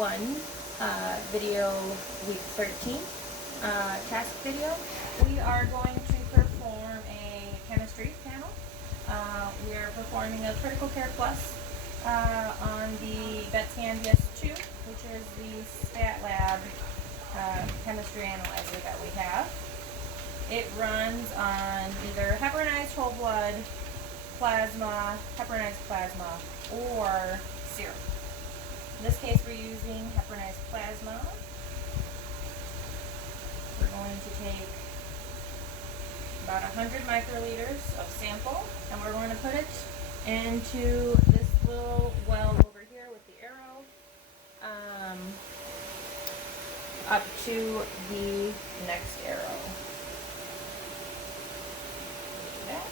1 video, week 13 task video. We are going to perform a chemistry panel. We are performing a Critical Care Plus on the Betscan DS2, which is the Stat Lab chemistry analyzer that we have. It runs on either heparinized whole blood, plasma, heparinized plasma, or serum. In this case, we're using heparinized plasma. We're going to take about 100 microliters of sample, and we're going to put it into this little well over here with the arrow up to the next arrow. That.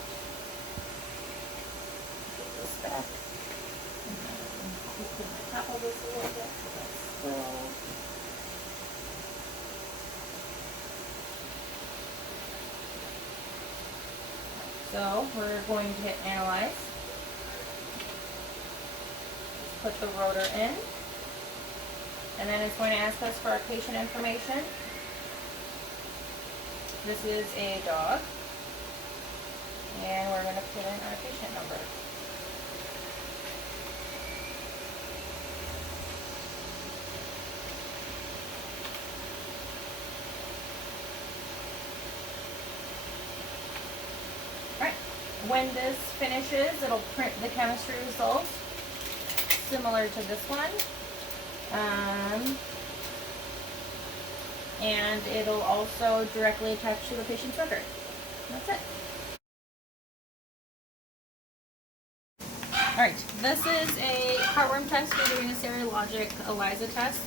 Put this back. And then clean the top of this a little bit so that's still. So we're going to hit analyze. Put the rotor in. And then it's going to ask us for our patient information. This is a dog. And we're going to put in our patient number. Alright, when this finishes, it'll print the chemistry results, similar to this one. And it'll also directly attach to the patient's record. That's it. Alright, this is a heartworm test. We're doing a serologic ELISA test.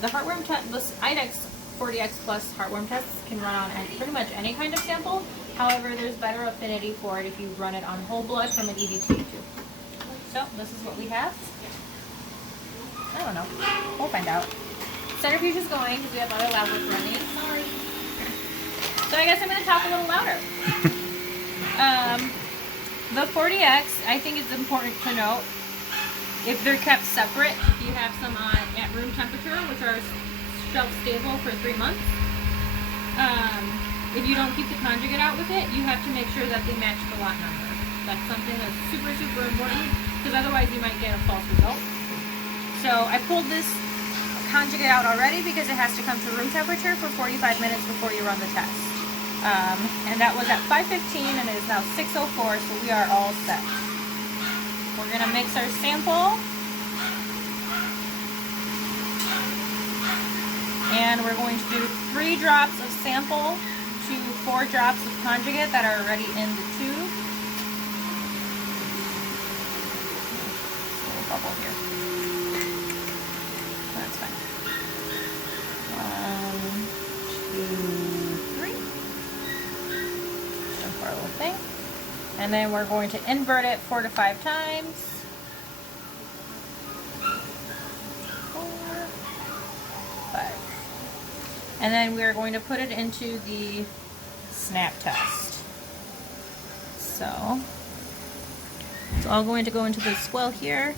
The heartworm test, this IDEX 40X Plus heartworm test can run on pretty much any kind of sample. However, there's better affinity for it if you run it on whole blood from an EDT tube. So, this is what we have. I don't know. We'll find out. Centrifuge is going because we have other lab work running. Sorry. So I guess I'm going to talk a little louder. The 40X, I think it's important to note, if they're kept separate, if you have some on at room temperature, which are shelf stable for 3 months, if you don't keep the conjugate out with it, you have to make sure that they match the lot number. That's something that's super, super important, because otherwise you might get a false result. So I pulled this conjugate out already because it has to come to room temperature for 45 minutes before you run the test. And that was at 5:15 and it is now 6:04, so we are all set. We're going to mix our sample. And we're going to do 3 drops of sample to 4 drops of conjugate that are already in the tube. A little bubble here. That's fine. 1, 2, 3. Jump our little thing. And then we're going to invert it 4 to 5 times. 4, 5. And then we are going to put it into the snap test. So it's all going to go into this well here.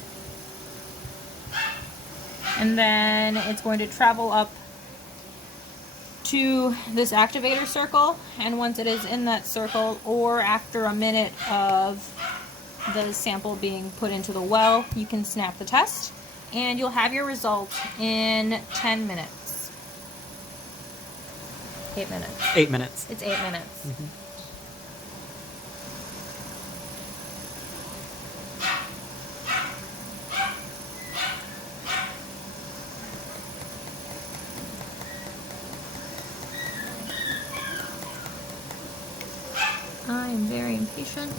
And then it's going to travel up to this activator circle, and once it is in that circle, or after a minute of the sample being put into the well, you can snap the test, and you'll have your result in 10 minutes. 8 minutes. 8 minutes. It's 8 minutes. Mm-hmm. I am very impatient.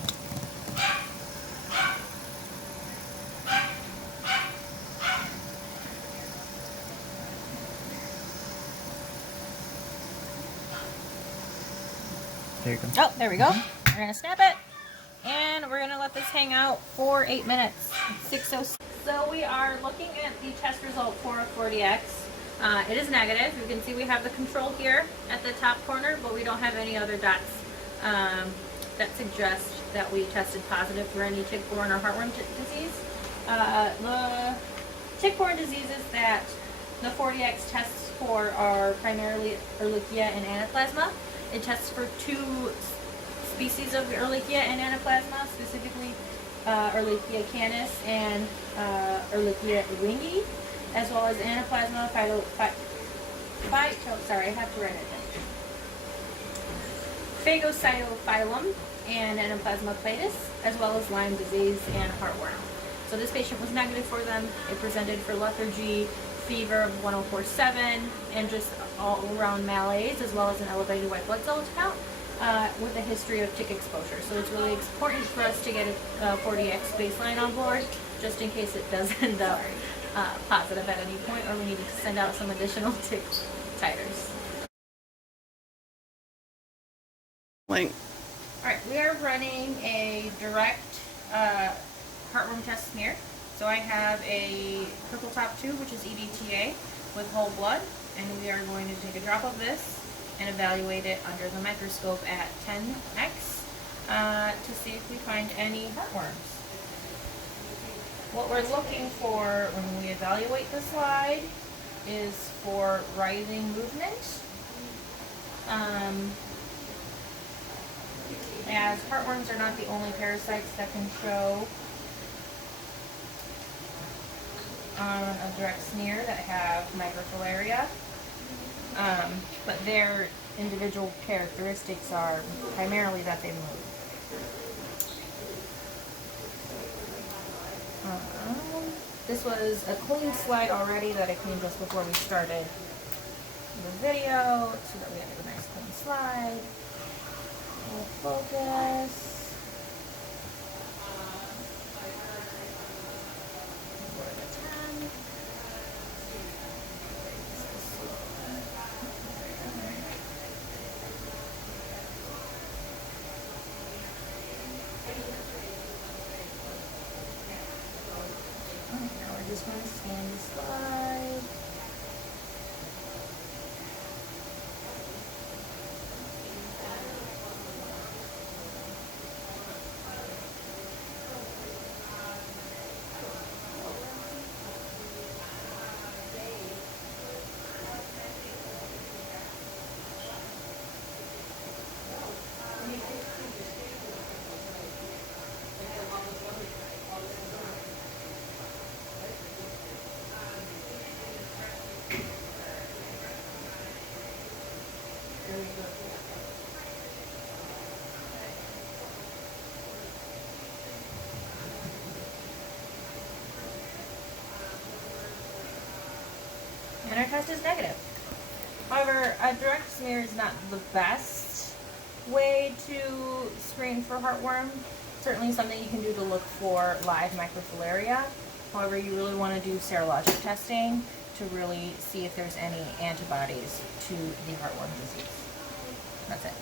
There you go. Oh, there we go. We're going to snap it. And we're going to let this hang out for 8 minutes. It's 6:06. So we are looking at the test result for a 40X. It is negative. You can see we have the control here at the top corner, but we don't have any other dots that suggest that we tested positive for any tick-borne or heartworm disease. The Tick-borne diseases that the 40X tests for are primarily Ehrlichia and Anaplasma. It tests for 2 species of Ehrlichia and Anaplasma, specifically Ehrlichia canis and Ehrlichia ewingi, as well as Anaplasma sorry, I have to write it down. Phagocytophilum and Anaplasma platus, as well as Lyme disease and heartworm. So this patient was negative for them. It presented for lethargy, fever of 1047, and just all-around malaise, as well as an elevated white blood cell count with a history of tick exposure. So it's really important for us to get a 40X baseline on board, just in case it does end up positive at any point, or we need to send out some additional tick titers. Link. Alright, we are running a direct heartworm test smear. So I have a purple top tube, which is EDTA, with whole blood, and we are going to take a drop of this and evaluate it under the microscope at 10x to see if we find any heartworms. What we're looking for when we evaluate the slide is for rising movement. As heartworms are not the only parasites that can show on a direct smear that have microfilaria, but their individual characteristics are primarily that they move. This was a clean slide already that I cleaned just before we started the video, so that we have a nice clean slide. We'll focus. Now we're just going to scan the slide. And our test is negative. However, a direct smear is not the best way to screen for heartworm. Certainly something you can do to look for live microfilaria. However, you really want to do serologic testing to really see if there's any antibodies to the heartworm disease. That's it.